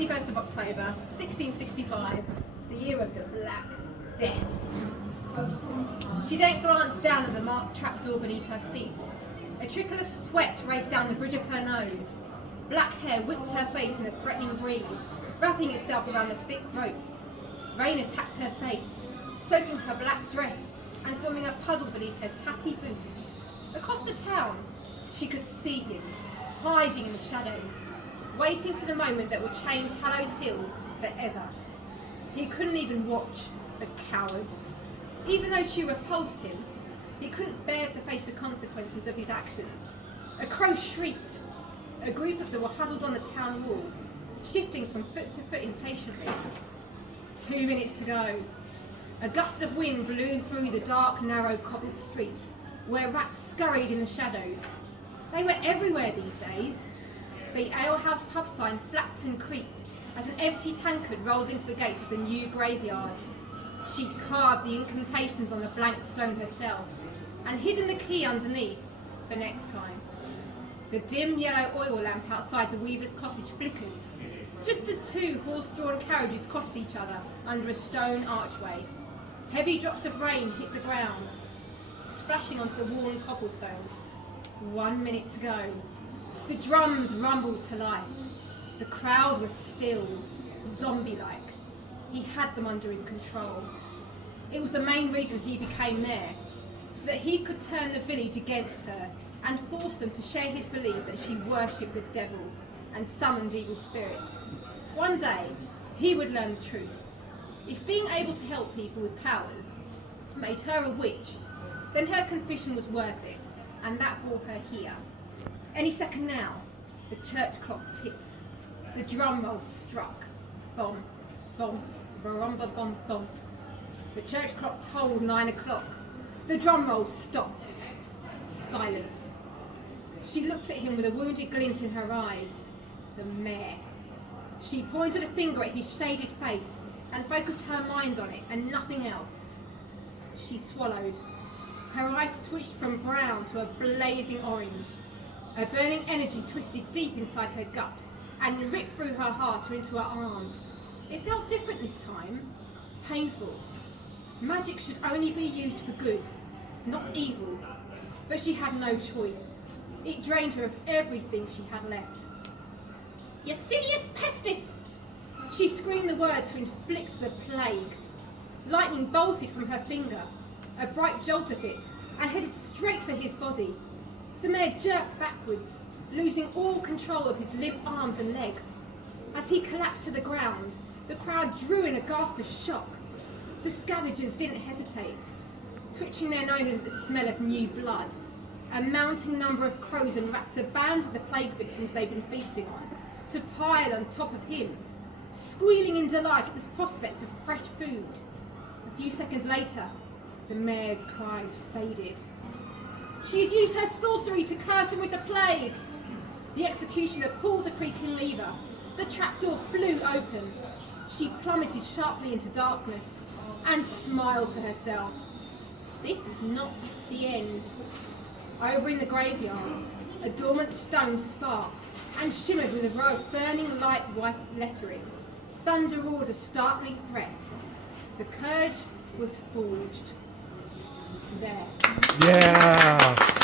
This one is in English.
21st of October, 1665, the year of the Black Death. She then glanced down at the marked trapdoor beneath her feet. A trickle of sweat raced down the bridge of her nose. Black hair whipped her face in a threatening breeze, wrapping itself around the thick rope. Rain attacked her face, soaking her black dress and forming a puddle beneath her tatty boots. Across the town, she could see him, hiding in the shadows, waiting for the moment that would change Hallows Hill forever. He couldn't even watch, the coward. Even though she repulsed him, he couldn't bear to face the consequences of his actions. A crow shrieked. A group of them were huddled on the town wall, shifting from foot to foot impatiently. 2 minutes to go. A gust of wind blew through the dark, narrow, cobbled streets, where rats scurried in the shadows. They were everywhere these days. The alehouse pub sign flapped and creaked as an empty tankard rolled into the gates of the new graveyard. She carved the incantations on the blank stone herself and hidden the key underneath for next time. The dim yellow oil lamp outside the weaver's cottage flickered, just as two horse-drawn carriages crossed each other under a stone archway. Heavy drops of rain hit the ground, splashing onto the worn cobblestones. 1 minute to go. The drums rumbled to life. The crowd was still, zombie-like. He had them under his control. It was the main reason he became mayor, so that he could turn the village against her and force them to share his belief that she worshipped the devil and summoned evil spirits. One day, he would learn the truth. If being able to help people with powers made her a witch, then her confession was worth it, and that brought her here. Any second now, the church clock ticked. The drum roll struck. Bom, bom, barumba bom bom. The church clock tolled 9 o'clock. The drum roll stopped. Silence. She looked at him with a wounded glint in her eyes. The mayor. She pointed a finger at his shaded face and focused her mind on it and nothing else. She swallowed. Her eyes switched from brown to a blazing orange. A burning energy twisted deep inside her gut and ripped through her heart or into her arms. It felt different this time. Painful. Magic should only be used for good, not evil. But she had no choice. It drained her of everything she had left. Yasinius pestis! She screamed the word to inflict the plague. Lightning bolted from her finger. A bright jolt of it, and headed straight for his body. The mayor jerked backwards, losing all control of his limp arms and legs. As he collapsed to the ground, the crowd drew in a gasp of shock. The scavengers didn't hesitate, twitching their noses at the smell of new blood. A mounting number of crows and rats abandoned the plague victims they'd been feasting on, to pile on top of him, squealing in delight at the prospect of fresh food. A few seconds later, the mayor's cries faded. She's used her sorcery to curse him with the plague! The executioner pulled the creaking lever. The trapdoor flew open. She plummeted sharply into darkness and smiled to herself. This is not the end. Over in the graveyard, a dormant stone sparked and shimmered with a row of burning light white lettering. Thunder roared a startling threat. The curse was forged. There. Yeah.